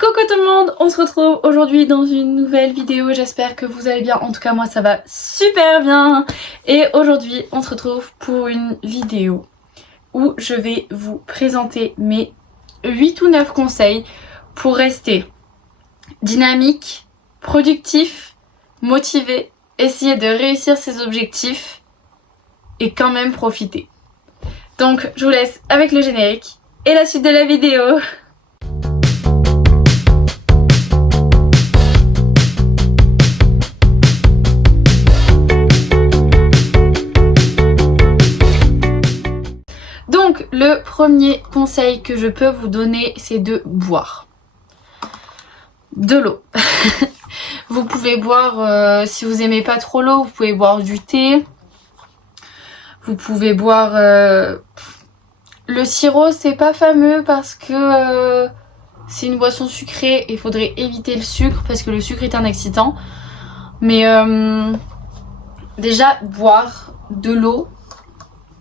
Coucou tout le monde, on se retrouve aujourd'hui dans une nouvelle vidéo, j'espère que vous allez bien, en tout cas moi ça va super bien. Et aujourd'hui on se retrouve pour une vidéo où je vais vous présenter mes 8 ou 9 conseils pour rester dynamique, productif, motivé, essayer de réussir ses objectifs et quand même profiter. Donc je vous laisse avec le générique et la suite de la vidéo. Donc le premier conseil que je peux vous donner, c'est de boire de l'eau. Vous pouvez boire, si vous aimez pas trop l'eau, vous pouvez boire du thé. Vous pouvez boire le sirop, c'est pas fameux parce que c'est une boisson sucrée et il faudrait éviter le sucre parce que le sucre est un excitant. Mais déjà boire de l'eau,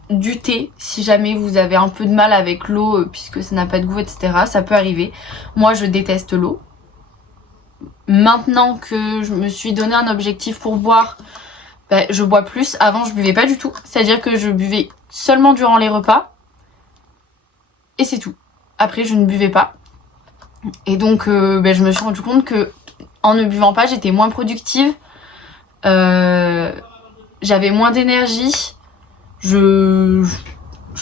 du thé si jamais vous avez un peu de mal avec l'eau puisque ça n'a pas de goût, etc. Ça peut arriver. Moi je déteste l'eau. Maintenant que je me suis donné un objectif pour boire, je bois plus. Avant je buvais pas du tout, c'est à dire que je buvais seulement durant les repas et c'est tout. Après je ne buvais pas et donc je me suis rendu compte que en ne buvant pas j'étais moins productive, j'avais moins d'énergie, je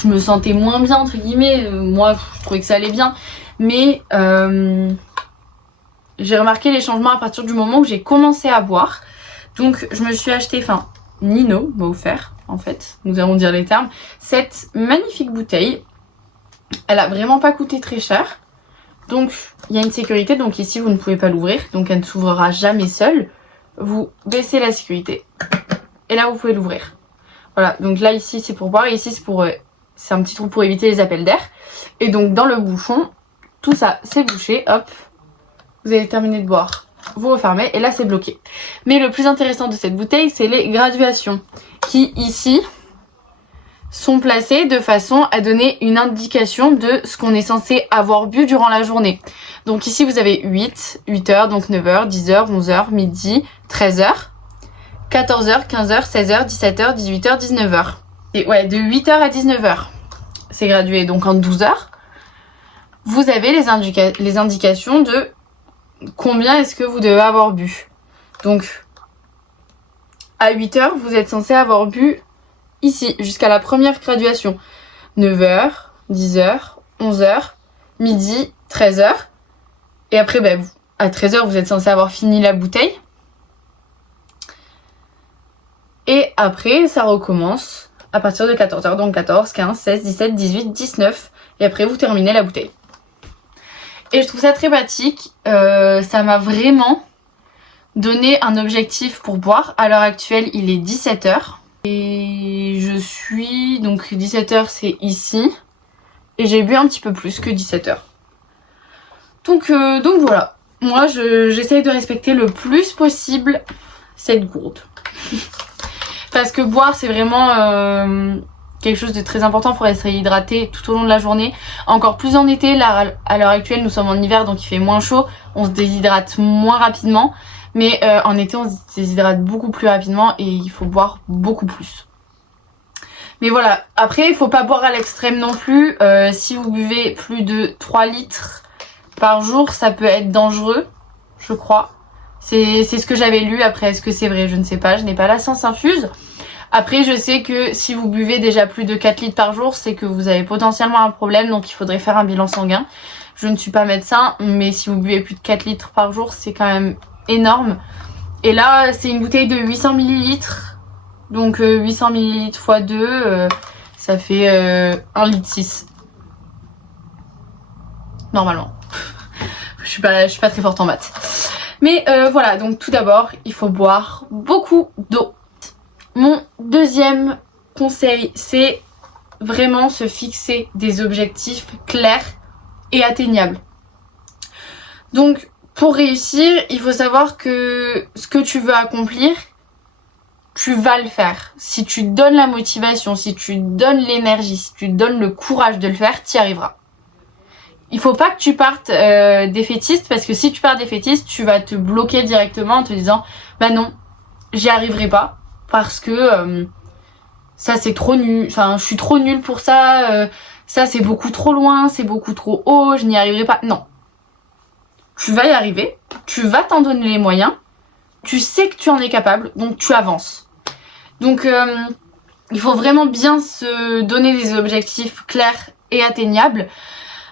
me sentais moins bien entre guillemets. Moi je trouvais que ça allait bien, mais j'ai remarqué les changements à partir du moment où j'ai commencé à boire. Donc je me suis acheté, Nino m'a offert en fait, nous allons dire les termes, cette magnifique bouteille. Elle a vraiment pas coûté très cher. Donc il y a une sécurité, donc ici vous ne pouvez pas l'ouvrir, donc elle ne s'ouvrira jamais seule. Vous baissez la sécurité et là vous pouvez l'ouvrir. Voilà, donc là ici c'est pour boire et ici c'est un petit trou pour éviter les appels d'air. Et donc dans le bouchon, tout ça c'est bouché, hop, vous avez terminé de boire, vous refermez et là c'est bloqué. Mais le plus intéressant de cette bouteille, c'est les graduations qui ici sont placées de façon à donner une indication de ce qu'on est censé avoir bu durant la journée. Donc ici vous avez 8h, donc 9h, 10h, 11h, midi, 13h, 14h, 15h, 16h, 17h, 18h, 19h. Et ouais, de 8h à 19h. C'est gradué, donc en 12h. Vous avez les indications de combien est-ce que vous devez avoir bu. Donc à 8h, vous êtes censé avoir bu ici, jusqu'à la première graduation. 9h, 10h, 11h, midi, 13h. Et après, à 13h, vous êtes censé avoir fini la bouteille. Et après, ça recommence à partir de 14h. Donc 14, 15, 16, 17, 18, 19. Et après, vous terminez la bouteille. Et je trouve ça très pratique. Ça m'a vraiment donné un objectif pour boire. À l'heure actuelle, il est 17h. Et je suis... Donc 17h, c'est ici. Et j'ai bu un petit peu plus que 17h. Donc voilà. Moi, j'essaye de respecter le plus possible cette gourde. Parce que boire, c'est vraiment quelque chose de très important. Il faut rester hydraté tout au long de la journée. Encore plus en été. Là, à l'heure actuelle, nous sommes en hiver, donc il fait moins chaud. On se déshydrate moins rapidement. Mais en été, on se déshydrate beaucoup plus rapidement et il faut boire beaucoup plus. Mais voilà, après, il faut pas boire à l'extrême non plus. Si vous buvez plus de 3 litres par jour, ça peut être dangereux, je crois. C'est ce que j'avais lu. Après, est-ce que c'est vrai? Je ne sais pas. Je n'ai pas la science infuse. Après, je sais que si vous buvez déjà plus de 4 litres par jour, c'est que vous avez potentiellement un problème. Donc, il faudrait faire un bilan sanguin. Je ne suis pas médecin, mais si vous buvez plus de 4 litres par jour, c'est quand même énorme. Et là, c'est une bouteille de 800 ml. Donc, 800 ml x 2, ça fait 1,6 litre. Normalement. Je suis pas très forte en maths. Mais voilà, donc tout d'abord, il faut boire beaucoup d'eau. Mon deuxième conseil, c'est vraiment se fixer des objectifs clairs et atteignables. Donc, pour réussir, il faut savoir que ce que tu veux accomplir, tu vas le faire. Si tu donnes la motivation, si tu donnes l'énergie, si tu donnes le courage de le faire, tu y arriveras. il faut pas que tu partes défaitiste, parce que si tu pars défaitiste, tu vas te bloquer directement en te disant bah non, j'y arriverai pas parce que ça c'est trop nul, enfin je suis trop nulle pour ça, ça c'est beaucoup trop loin, c'est beaucoup trop haut, je n'y arriverai pas. Non. Tu vas y arriver, tu vas t'en donner les moyens, tu sais que tu en es capable, donc tu avances. Donc il faut vraiment bien se donner des objectifs clairs et atteignables.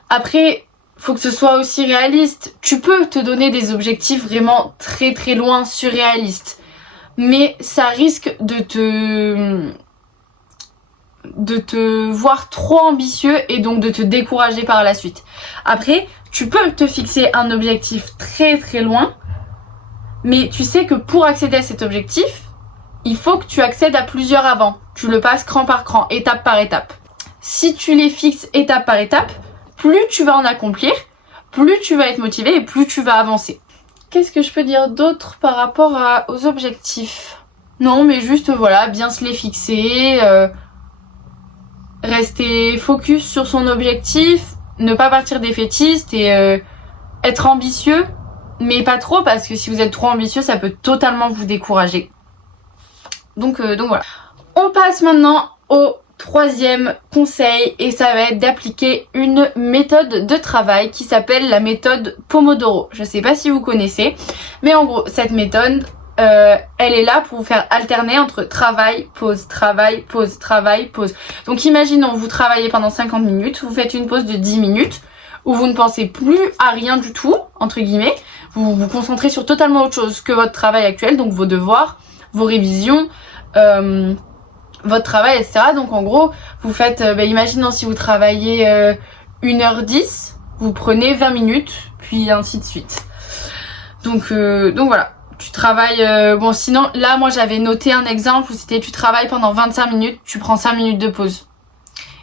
Après, faut que ce soit aussi réaliste. Tu peux te donner des objectifs vraiment très très loin, surréalistes. Mais ça risque de te voir trop ambitieux et donc de te décourager par la suite. Après, tu peux te fixer un objectif très très loin, mais tu sais que pour accéder à cet objectif, il faut que tu accèdes à plusieurs avant. Tu le passes cran par cran, étape par étape. Si tu les fixes étape par étape, plus tu vas en accomplir, plus tu vas être motivé et plus tu vas avancer. Qu'est-ce que je peux dire d'autre par rapport aux objectifs? Non, mais juste voilà, bien se les fixer, rester focus sur son objectif, ne pas partir défaitiste et être ambitieux, mais pas trop, parce que si vous êtes trop ambitieux, ça peut totalement vous décourager. Donc voilà. On passe maintenant au troisième conseil et ça va être d'appliquer une méthode de travail qui s'appelle la méthode Pomodoro. Je sais pas si vous connaissez, mais en gros cette méthode elle est là pour vous faire alterner entre travail, pause, travail, pause, travail, pause. Donc imaginons vous travaillez pendant 50 minutes, vous faites une pause de 10 minutes où vous ne pensez plus à rien du tout, entre guillemets, vous vous concentrez sur totalement autre chose que votre travail actuel, donc vos devoirs, vos révisions, votre travail, etc. Donc en gros, vous faites, imaginons si vous travaillez 1h10, vous prenez 20 minutes, puis ainsi de suite. Donc voilà, tu travailles, bon sinon, là moi j'avais noté un exemple où c'était tu travailles pendant 25 minutes, tu prends 5 minutes de pause.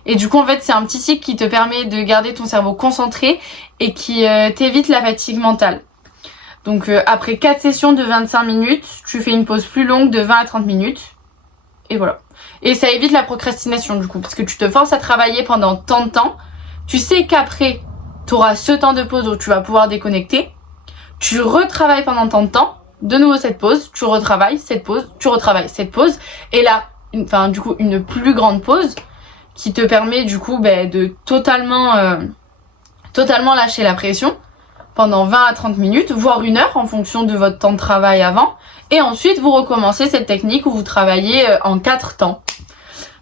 Et du coup en fait c'est un petit cycle qui te permet de garder ton cerveau concentré et qui t'évite la fatigue mentale. Donc après 4 sessions de 25 minutes, tu fais une pause plus longue de 20 à 30 minutes. Et voilà. Et ça évite la procrastination du coup, parce que tu te forces à travailler pendant tant de temps. Tu sais qu'après, tu auras ce temps de pause où tu vas pouvoir déconnecter. Tu retravailles pendant tant de temps. De nouveau cette pause, tu retravailles, cette pause, tu retravailles, cette pause. Et là, une plus grande pause qui te permet du coup de totalement lâcher la pression pendant 20 à 30 minutes, voire 1 heure en fonction de votre temps de travail avant. Et ensuite, vous recommencez cette technique où vous travaillez en 4 temps.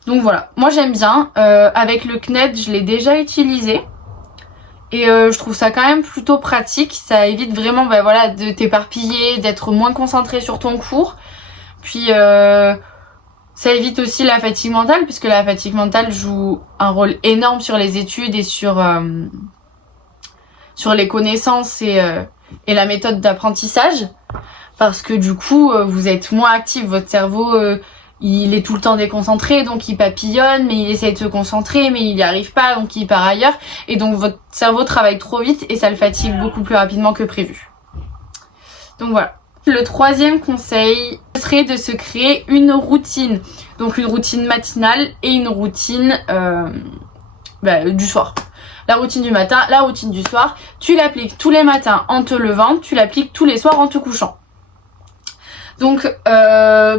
Donc voilà, moi j'aime bien. Avec le CNED, je l'ai déjà utilisé. Et je trouve ça quand même plutôt pratique. Ça évite vraiment de t'éparpiller, d'être moins concentré sur ton cours. Puis ça évite aussi la fatigue mentale, puisque la fatigue mentale joue un rôle énorme sur les études et sur les connaissances et la méthode d'apprentissage. Parce que du coup, vous êtes moins actif, votre cerveau, il est tout le temps déconcentré, donc il papillonne, mais il essaie de se concentrer, mais il n'y arrive pas, donc il part ailleurs. Et donc votre cerveau travaille trop vite et ça le fatigue beaucoup plus rapidement que prévu. Donc voilà. Le troisième conseil serait de se créer une routine. Donc une routine matinale et une routine du soir. La routine du matin, la routine du soir, tu l'appliques tous les matins en te levant, tu l'appliques tous les soirs en te couchant. Donc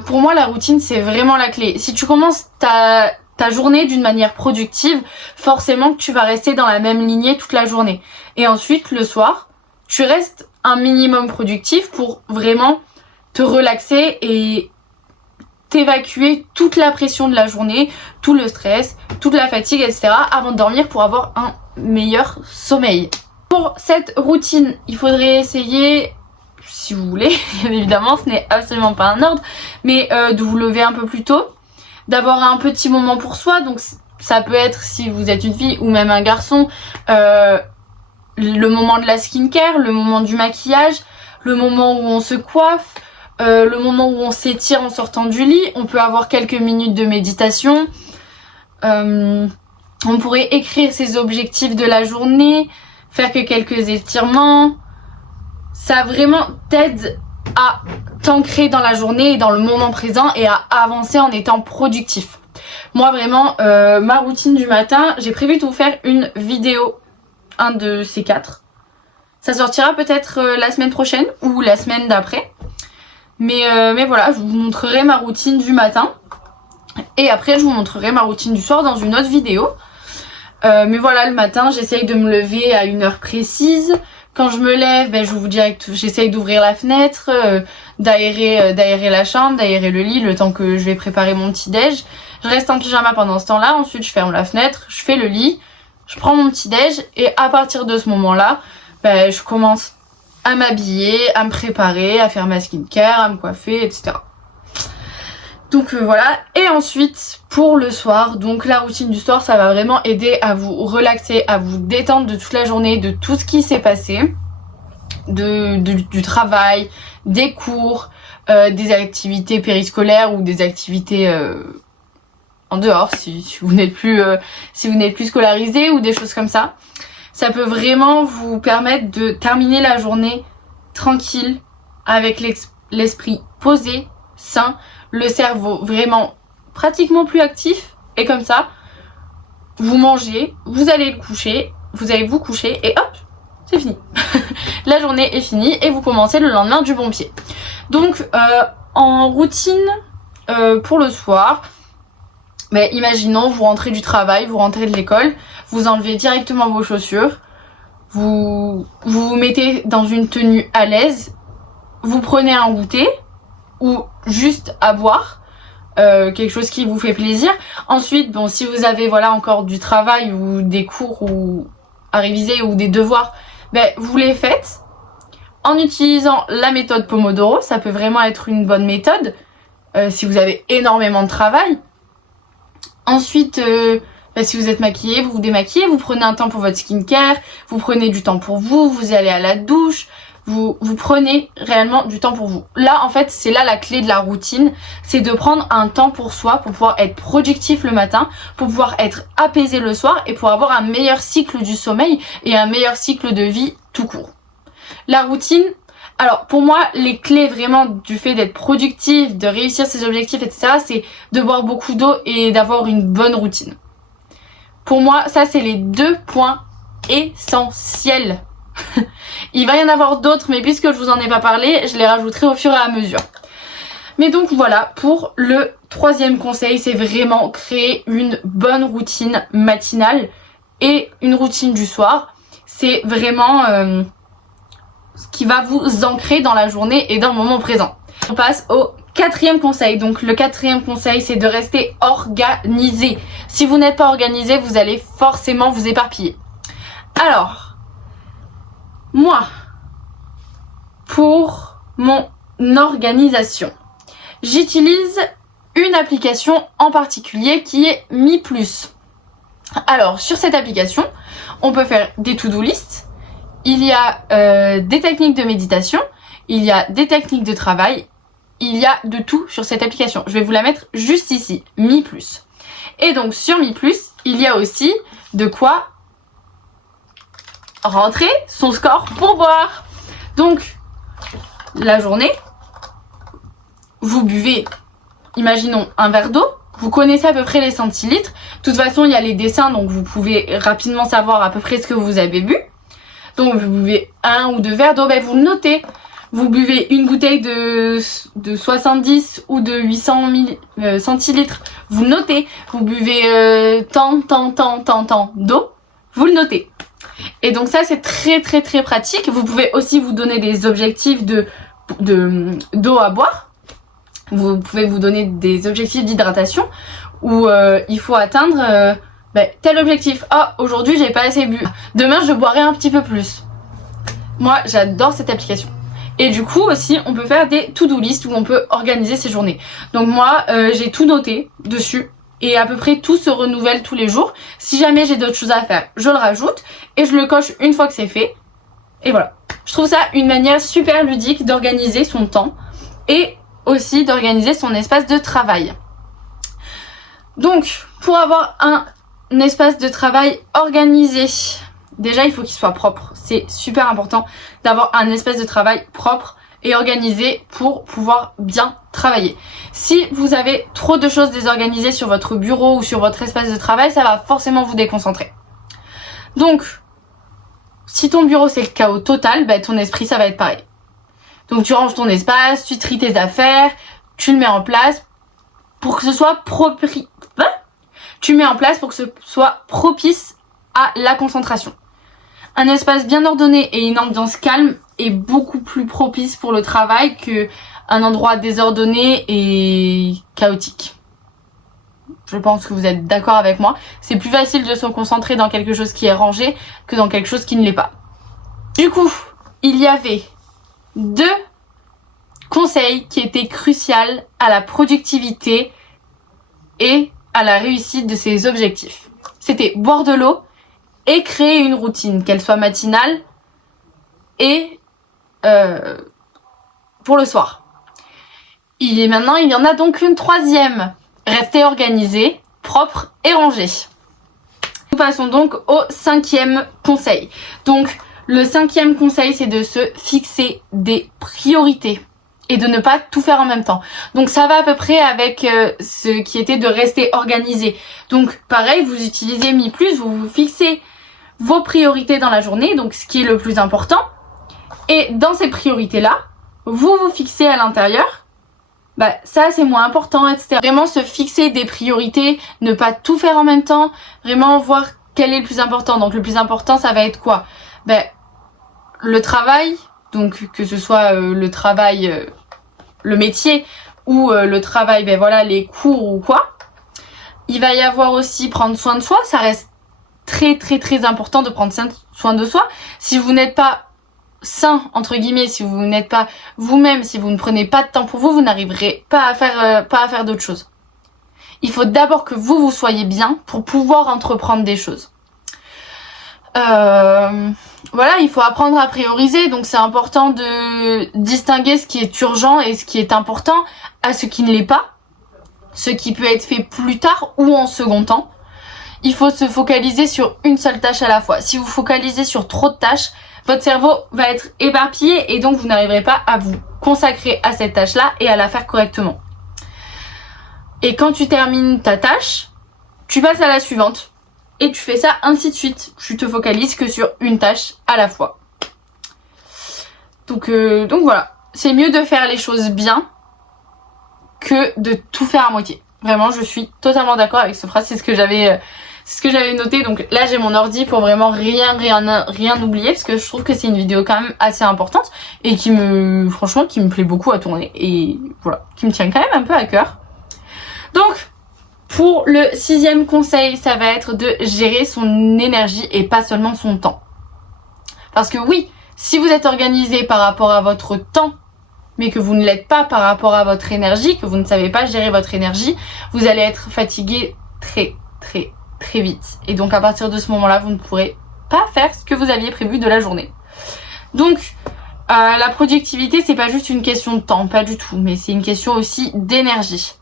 pour moi la routine c'est vraiment la clé. Si tu commences ta journée d'une manière productive, forcément que tu vas rester dans la même lignée toute la journée. Et ensuite le soir, tu restes un minimum productif pour vraiment te relaxer et t'évacuer toute la pression de la journée, tout le stress, toute la fatigue, etc. avant de dormir pour avoir un meilleur sommeil. Pour cette routine, il faudrait essayer, si vous voulez, bien évidemment ce n'est absolument pas un ordre, mais de vous lever un peu plus tôt, d'avoir un petit moment pour soi, donc ça peut être si vous êtes une fille ou même un garçon, le moment de la skincare, le moment du maquillage, le moment où on se coiffe, le moment où on s'étire en sortant du lit, on peut avoir quelques minutes de méditation, on pourrait écrire ses objectifs de la journée, faire que quelques étirements. Ça vraiment t'aide à t'ancrer dans la journée et dans le moment présent et à avancer en étant productif. Moi vraiment, ma routine du matin, j'ai prévu de vous faire une vidéo un de ces 4. Ça sortira peut-être la semaine prochaine ou la semaine d'après. Mais voilà, je vous montrerai ma routine du matin. Et après, je vous montrerai ma routine du soir dans une autre vidéo. Mais voilà, le matin, j'essaye de me lever à une heure précise. Quand je me lève, je vous dirai que j'essaye d'ouvrir la fenêtre, d'aérer la chambre, d'aérer le lit, le temps que je vais préparer mon petit déj. Je reste en pyjama pendant ce temps-là, ensuite je ferme la fenêtre, je fais le lit, je prends mon petit déj et à partir de ce moment-là, je commence à m'habiller, à me préparer, à faire ma skincare, à me coiffer, etc. Donc voilà, et ensuite pour le soir, donc la routine du soir, ça va vraiment aider à vous relaxer, à vous détendre de toute la journée, de tout ce qui s'est passé, du travail, des cours, des activités périscolaires ou des activités en dehors si vous n'êtes plus scolarisé ou des choses comme ça. Ça peut vraiment vous permettre de terminer la journée tranquille, avec l'esprit posé, sain, le cerveau vraiment pratiquement plus actif, et comme ça vous mangez, vous allez vous coucher et hop, c'est fini. La journée est finie et vous commencez le lendemain du bon pied. Donc en routine pour le soir, imaginons vous rentrez du travail, vous rentrez de l'école, vous enlevez directement vos chaussures, vous vous mettez dans une tenue à l'aise, vous prenez un goûter ou juste à boire, quelque chose qui vous fait plaisir. Ensuite, si vous avez encore du travail ou des cours ou à réviser ou des devoirs, vous les faites en utilisant la méthode Pomodoro. Ça peut vraiment être une bonne méthode si vous avez énormément de travail. Ensuite, si vous êtes maquillé, vous vous démaquillez, vous prenez un temps pour votre skincare, vous prenez du temps pour vous, vous allez à la douche, vous prenez réellement du temps pour vous. Là, en fait, c'est là la clé de la routine, c'est de prendre un temps pour soi, pour pouvoir être productif le matin, pour pouvoir être apaisé le soir et pour avoir un meilleur cycle du sommeil et un meilleur cycle de vie tout court. La routine, alors pour moi, les clés vraiment du fait d'être productif, de réussir ses objectifs, etc., c'est de boire beaucoup d'eau et d'avoir une bonne routine. Pour moi, ça c'est les 2 points essentiels. Il va y en avoir d'autres, mais puisque je vous en ai pas parlé, je les rajouterai au fur et à mesure. Mais donc voilà, pour le 3e conseil, c'est vraiment créer une bonne routine matinale et une routine du soir. C'est vraiment ce qui va vous ancrer dans la journée et dans le moment présent. On passe au 4e conseil. Donc le 4e conseil, c'est de rester organisé. Si vous n'êtes pas organisé, vous allez forcément vous éparpiller. Alors, moi, pour mon organisation, j'utilise une application en particulier qui est Mi+. Alors, sur cette application, on peut faire des to-do list, il y a des techniques de méditation, il y a des techniques de travail, il y a de tout sur cette application. Je vais vous la mettre juste ici, Mi+. Et donc, sur Mi+, il y a aussi de quoi rentrer son score pour boire. Donc la journée, vous buvez, imaginons un verre d'eau, vous connaissez à peu près les centilitres, de toute façon il y a les dessins donc vous pouvez rapidement savoir à peu près ce que vous avez bu. Donc vous buvez 1 ou 2 verres d'eau, vous le notez. Vous buvez une bouteille de 70 ou de 800 centilitres, vous le notez. Vous buvez tant d'eau, vous le notez. Et donc ça c'est très pratique. Vous pouvez aussi vous donner des objectifs d'eau à boire. Vous pouvez vous donner des objectifs d'hydratation où il faut atteindre tel objectif. Ah, aujourd'hui j'ai pas assez bu. Demain je boirai un petit peu plus. Moi j'adore cette application. Et du coup aussi on peut faire des to-do list où on peut organiser ses journées. Donc moi j'ai tout noté dessus. Et à peu près tout se renouvelle tous les jours. Si jamais j'ai d'autres choses à faire, je le rajoute et je le coche une fois que c'est fait. Et voilà. Je trouve ça une manière super ludique d'organiser son temps et aussi d'organiser son espace de travail. Donc, pour avoir un espace de travail organisé, déjà il faut qu'il soit propre. C'est super important d'avoir un espace de travail propre et organisé pour pouvoir bien travailler. Si vous avez trop de choses désorganisées sur votre bureau ou sur votre espace de travail, ça va forcément vous déconcentrer. Donc, si ton bureau c'est le chaos total, bah, ton esprit ça va être pareil. Donc tu ranges ton espace, tu tries tes affaires, tu le mets en place pour que ce soit tu mets en place pour que ce soit propice à la concentration. Un espace bien ordonné et une ambiance calme est beaucoup plus propice pour le travail qu'un endroit désordonné et chaotique. Je pense que vous êtes d'accord avec moi. C'est plus facile de se concentrer dans quelque chose qui est rangé que dans quelque chose qui ne l'est pas. Du coup, il y avait 2 conseils qui étaient cruciaux à la productivité et à la réussite de ces objectifs. C'était boire de l'eau et créer une routine, qu'elle soit matinale et pour le soir. Il y en a donc une 3e. Rester organisé, propre et rangé. Nous passons donc au 5e conseil. Donc le 5e conseil, c'est de se fixer des priorités et de ne pas tout faire en même temps. Donc ça va à peu près avec ce qui était de rester organisé. Donc pareil, vous utilisez Mi+, vous vous fixez vos priorités dans la journée, donc ce qui est le plus important. Et dans ces priorités-là, vous vous fixez à l'intérieur, bah ça c'est moins important, etc. Vraiment se fixer des priorités, ne pas tout faire en même temps, vraiment voir quel est le plus important. Donc le plus important, ça va être quoi? Ben, le travail, donc que ce soit le travail, le métier ou le travail, ben voilà, les cours ou quoi. Il va y avoir aussi prendre soin de soi, ça reste très important de prendre soin de soi. Si vous n'êtes pas sain, entre guillemets, si vous n'êtes pas vous-même, si vous ne prenez pas de temps pour vous, vous n'arriverez pas à faire d'autres choses. Il faut d'abord que vous soyez bien pour pouvoir entreprendre des choses. Voilà, il faut apprendre à prioriser, donc c'est important de distinguer ce qui est urgent et ce qui est important à ce qui ne l'est pas, ce qui peut être fait plus tard ou en second temps. Il faut se focaliser sur une seule tâche à la fois. Si vous focalisez sur trop de tâches, votre cerveau va être éparpillé et donc vous n'arriverez pas à vous consacrer à cette tâche-là et à la faire correctement. Et quand tu termines ta tâche, tu passes à la suivante. Et tu fais ça ainsi de suite. Tu te focalises que sur une tâche à la fois. Donc voilà. C'est mieux de faire les choses bien que de tout faire à moitié. Vraiment, je suis totalement d'accord avec cette phrase. C'est ce que j'avais noté. Donc là, j'ai mon ordi pour vraiment rien oublier. Parce que je trouve que c'est une vidéo quand même assez importante. Et franchement, qui me plaît beaucoup à tourner. Et voilà, qui me tient quand même un peu à cœur. Donc, pour le 6e conseil, ça va être de gérer son énergie et pas seulement son temps. Parce que oui, si vous êtes organisé par rapport à votre temps, mais que vous ne l'êtes pas par rapport à votre énergie, que vous ne savez pas gérer votre énergie, vous allez être fatigué très vite. Et donc à partir de ce moment-là, vous ne pourrez pas faire ce que vous aviez prévu de la journée. Donc la productivité, c'est pas juste une question de temps, pas du tout, mais c'est une question aussi d'énergie.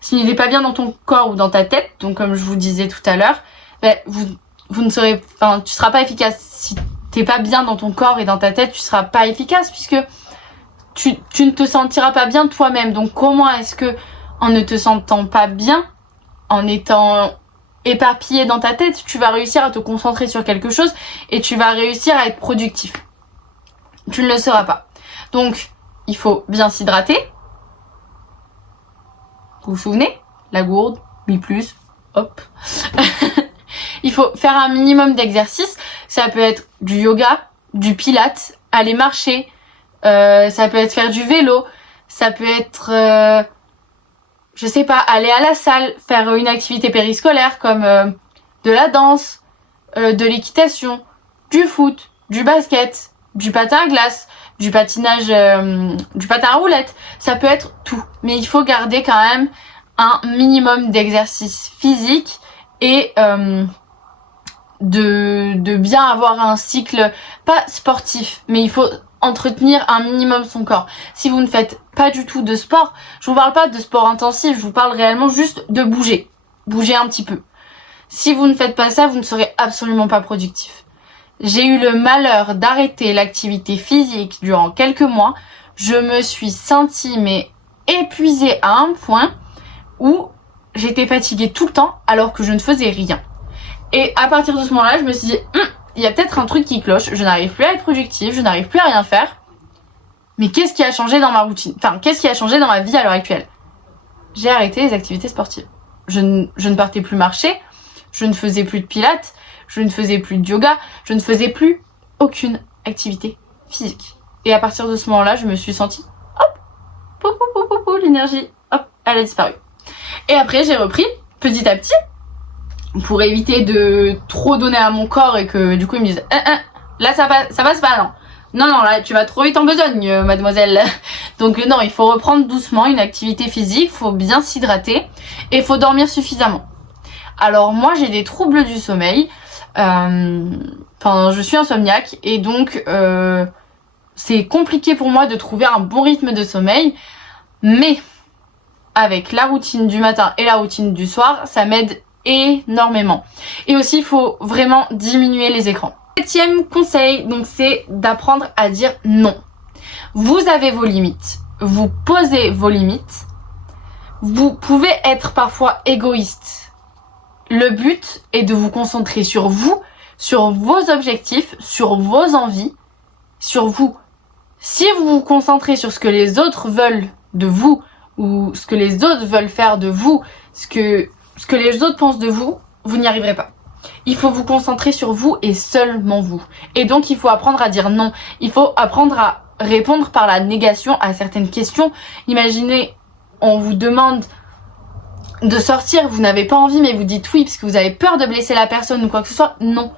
S'il n'est pas bien dans ton corps ou dans ta tête, donc comme je vous disais tout à l'heure, ben, tu seras pas efficace. Si t'es pas bien dans ton corps et dans ta tête, tu seras pas efficace puisque tu ne te sentiras pas bien toi-même. Donc comment est-ce que, en ne te sentant pas bien, en étant éparpillé dans ta tête, tu vas réussir à te concentrer sur quelque chose et tu vas réussir à être productif? Tu ne le seras pas. Donc il faut bien s'hydrater. Vous vous souvenez? La gourde, Mi+, hop. Il faut faire un minimum d'exercice. Ça peut être du yoga, du pilates, aller marcher. Ça peut être faire du vélo. Ça peut être, je sais pas, aller à la salle, faire une activité périscolaire comme de la danse, de l'équitation, du foot, du basket, du patin à glace, du patinage, du patin à roulettes. Ça peut être tout. Mais il faut garder quand même un minimum d'exercice physique et de bien avoir un cycle, pas sportif, mais il faut entretenir un minimum son corps. Si vous ne faites pas du tout de sport, je vous parle pas de sport intensif, je vous parle réellement juste de bouger. Bouger un petit peu. Si vous ne faites pas ça, vous ne serez absolument pas productif. J'ai eu le malheur d'arrêter l'activité physique durant quelques mois. Je me suis sentie mais épuisée à un point où j'étais fatiguée tout le temps alors que je ne faisais rien. Et à partir de ce moment-là, je me suis dit, il y a peut-être un truc qui cloche, je n'arrive plus à être productive, je n'arrive plus à rien faire. Mais qu'est-ce qui a changé dans ma routine? Enfin, qu'est-ce qui a changé dans ma vie à l'heure actuelle? J'ai arrêté les activités sportives. Je ne partais plus marcher, je ne faisais plus de pilates, je ne faisais plus de yoga, je ne faisais plus aucune activité physique. Et à partir de ce moment-là, je me suis sentie, hop, l'énergie, hop, elle a disparu. Et après, j'ai repris petit à petit pour éviter de trop donner à mon corps et que du coup, ils me disent, là, ça passe pas, non. Non, là, tu vas trop vite en besogne, mademoiselle. Donc non, il faut reprendre doucement une activité physique, faut bien s'hydrater et faut dormir suffisamment. Alors moi, j'ai des troubles du sommeil. Je suis insomniaque et donc c'est compliqué pour moi de trouver un bon rythme de sommeil. Mais avec la routine du matin et la routine du soir, ça m'aide énormément. Et aussi, il faut vraiment diminuer les écrans. 7e conseil, donc, c'est d'apprendre à dire non. Vous avez vos limites, vous posez vos limites. Vous pouvez être parfois égoïste. Le but est de vous concentrer sur vous, sur vos objectifs, sur vos envies, sur vous. Si vous vous concentrez sur ce que les autres veulent de vous, ou ce que les autres veulent faire de vous, ce que les autres pensent de vous, vous n'y arriverez pas. Il faut vous concentrer sur vous et seulement vous. Et donc il faut apprendre à dire non. Il faut apprendre à répondre par la négation à certaines questions. Imaginez, on vous demande de sortir, vous n'avez pas envie mais vous dites oui parce que vous avez peur de blesser la personne ou quoi que ce soit. Non.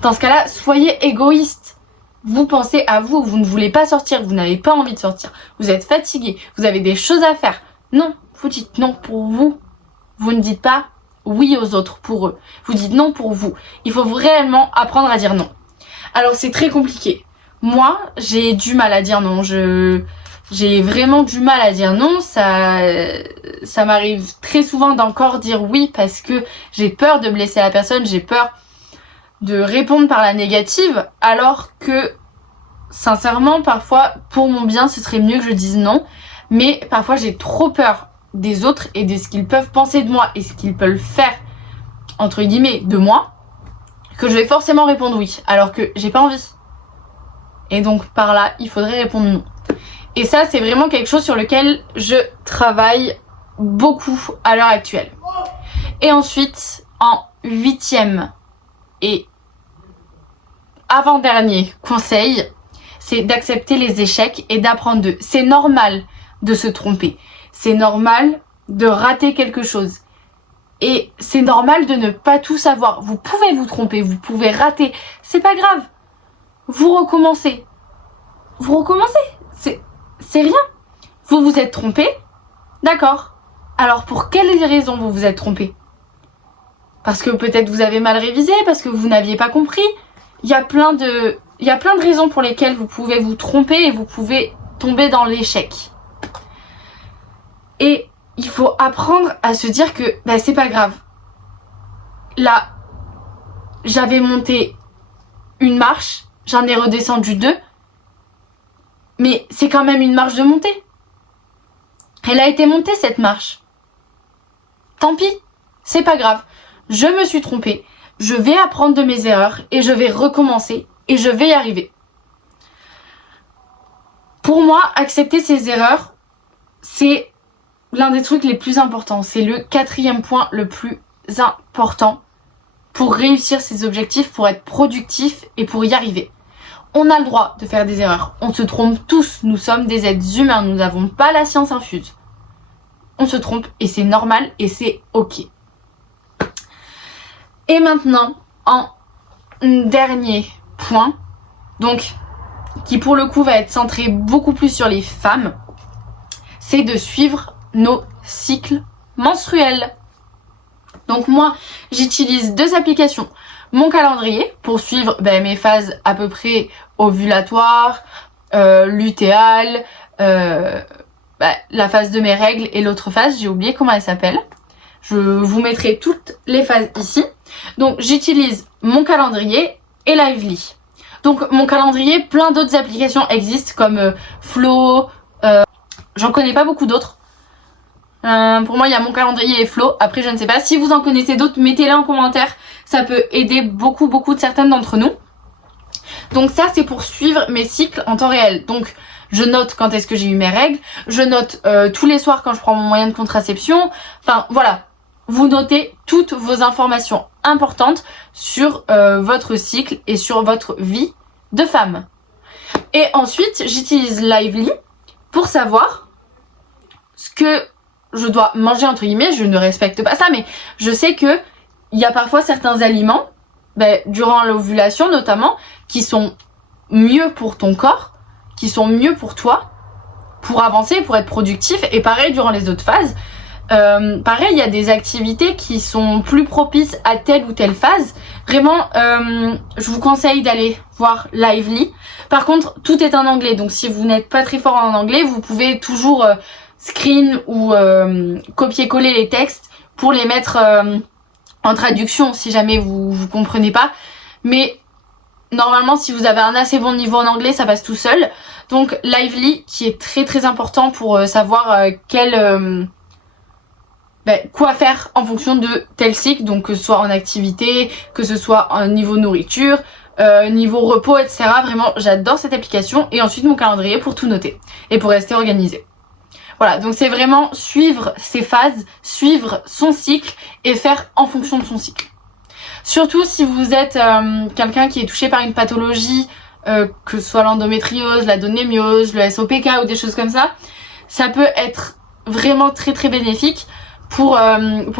Dans ce cas-là, soyez égoïste. Vous pensez à vous, vous ne voulez pas sortir, vous n'avez pas envie de sortir. Vous êtes fatigué, vous avez des choses à faire. Non, vous dites non pour vous. Vous ne dites pas oui aux autres pour eux. Vous dites non pour vous. Il faut réellement apprendre à dire non. Alors c'est très compliqué. Moi, j'ai du mal à dire non. J'ai vraiment du mal à dire non. Ça m'arrive très souvent d'encore dire oui parce que j'ai peur de blesser la personne. J'ai peur de répondre par la négative. Alors que, sincèrement, parfois, pour mon bien, ce serait mieux que je dise non. Mais parfois, j'ai trop peur des autres et de ce qu'ils peuvent penser de moi et ce qu'ils peuvent faire, entre guillemets, de moi, que je vais forcément répondre oui, alors que j'ai pas envie. Et donc par là, il faudrait répondre non. Et ça, c'est vraiment quelque chose sur lequel je travaille beaucoup à l'heure actuelle. Et ensuite, en 8e et avant-dernier conseil, c'est d'accepter les échecs et d'apprendre d'eux. C'est normal de se tromper. C'est normal de rater quelque chose. Et c'est normal de ne pas tout savoir. Vous pouvez vous tromper, vous pouvez rater. C'est pas grave. Vous recommencez. Vous recommencez. C'est rien. Vous vous êtes trompé. D'accord. Alors pour quelles raisons vous vous êtes trompé? Parce que peut-être vous avez mal révisé, parce que vous n'aviez pas compris. Il y a plein de raisons pour lesquelles vous pouvez vous tromper et vous pouvez tomber dans l'échec. Et il faut apprendre à se dire que c'est pas grave. Là, j'avais monté une marche, j'en ai redescendu 2. Mais c'est quand même une marche de montée. Elle a été montée cette marche. Tant pis, c'est pas grave. Je me suis trompée. Je vais apprendre de mes erreurs et je vais recommencer et je vais y arriver. Pour moi, accepter ses erreurs, c'est l'un des trucs les plus importants. C'est le 4e point le plus important pour réussir ses objectifs, pour être productif et pour y arriver. On a le droit de faire des erreurs. On se trompe tous. Nous sommes des êtres humains. Nous n'avons pas la science infuse. On se trompe et c'est normal et c'est ok. Et maintenant, en dernier point, donc qui pour le coup va être centré beaucoup plus sur les femmes, c'est de suivre nos cycles menstruels. Donc moi, j'utilise 2 applications. Mon calendrier pour suivre mes phases à peu près ovulatoires, lutéales, la phase de mes règles et l'autre phase, j'ai oublié comment elle s'appelle. Je vous mettrai toutes les phases ici. Donc j'utilise mon calendrier et Lively. Donc mon calendrier, plein d'autres applications existent comme Flow, j'en connais pas beaucoup d'autres. Pour moi il y a mon calendrier et Flow. Après je ne sais pas, si vous en connaissez d'autres, mettez-les en commentaire. Ça peut aider beaucoup de certaines d'entre nous. Donc ça c'est pour suivre mes cycles en temps réel. Donc je note quand est-ce que j'ai eu mes règles, je note tous les soirs quand je prends mon moyen de contraception, enfin voilà. Vous notez toutes vos informations importantes sur votre cycle et sur votre vie de femme. Et ensuite, j'utilise Lively pour savoir ce que je dois manger, entre guillemets. Je ne respecte pas ça, mais je sais que il y a parfois certains aliments, durant l'ovulation notamment, qui sont mieux pour ton corps, qui sont mieux pour toi, pour avancer, pour être productif. Et pareil, durant les autres phases. Pareil, il y a des activités qui sont plus propices à telle ou telle phase. Vraiment, je vous conseille d'aller voir Lively. Par contre, tout est en anglais, donc si vous n'êtes pas très fort en anglais, vous pouvez toujours screen ou copier-coller les textes pour les mettre en traduction si jamais vous comprenez pas. Mais normalement, si vous avez un assez bon niveau en anglais, ça passe tout seul. Donc Lively, qui est très très important pour savoir quoi faire en fonction de tel cycle, donc que ce soit en activité, que ce soit en niveau nourriture, niveau repos, etc. Vraiment, j'adore cette application. Et ensuite mon calendrier pour tout noter et pour rester organisé. Voilà, donc c'est vraiment suivre ses phases, suivre son cycle et faire en fonction de son cycle. Surtout si vous êtes quelqu'un qui est touché par une pathologie, que ce soit l'endométriose, l'adénomiose, le SOPK ou des choses comme ça peut être vraiment très très bénéfique pour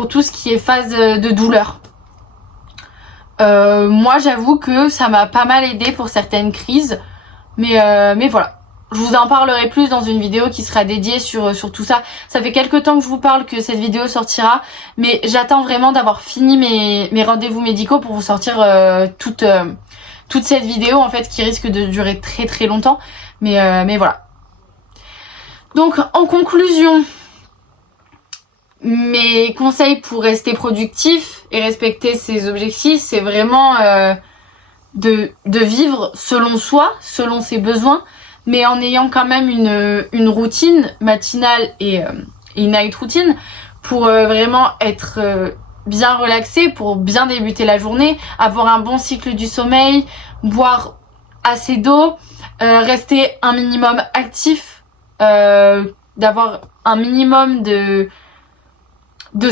tout ce qui est phase de douleur. Moi j'avoue que ça m'a pas mal aidé pour certaines crises, mais voilà. Je vous en parlerai plus dans une vidéo qui sera dédiée sur tout ça. Ça fait quelques temps que je vous parle que cette vidéo sortira, mais j'attends vraiment d'avoir fini mes rendez-vous médicaux pour vous sortir toute cette vidéo en fait qui risque de durer très très longtemps. Mais voilà. Donc en conclusion, mes conseils pour rester productif et respecter ses objectifs, c'est vraiment de vivre selon soi, selon ses besoins, mais en ayant quand même une routine matinale et une night routine pour vraiment être bien relaxé, pour bien débuter la journée, avoir un bon cycle du sommeil, boire assez d'eau, rester un minimum actif, d'avoir un minimum de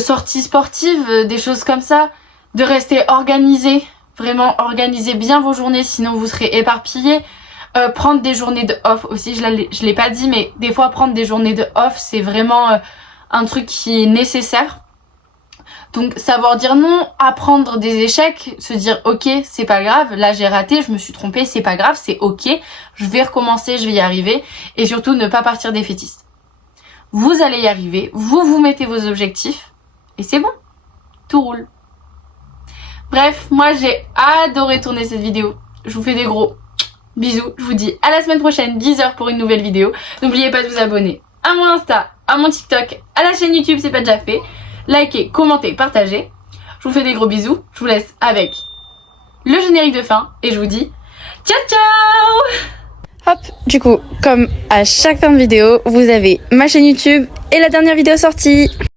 sorties sportives, des choses comme ça, de rester organisé, vraiment organiser bien vos journées, sinon vous serez éparpillés. Prendre des journées de off aussi, je l'ai pas dit, mais des fois prendre des journées de off c'est vraiment un truc qui est nécessaire. Donc savoir dire non, apprendre des échecs, se dire ok c'est pas grave, là j'ai raté, je me suis trompée, c'est pas grave, c'est ok, je vais recommencer, je vais y arriver. Et surtout ne pas partir défaitiste. Vous allez y arriver, vous mettez vos objectifs et c'est bon, tout roule. Bref, moi j'ai adoré tourner cette vidéo, je vous fais des gros bisous, je vous dis à la semaine prochaine, 10h pour une nouvelle vidéo. N'oubliez pas de vous abonner à mon Insta, à mon TikTok, à la chaîne YouTube, c'est pas déjà fait. Likez, commentez, partagez. Je vous fais des gros bisous. Je vous laisse avec le générique de fin et je vous dis ciao ciao. Hop, du coup, comme à chaque fin de vidéo, vous avez ma chaîne YouTube et la dernière vidéo sortie.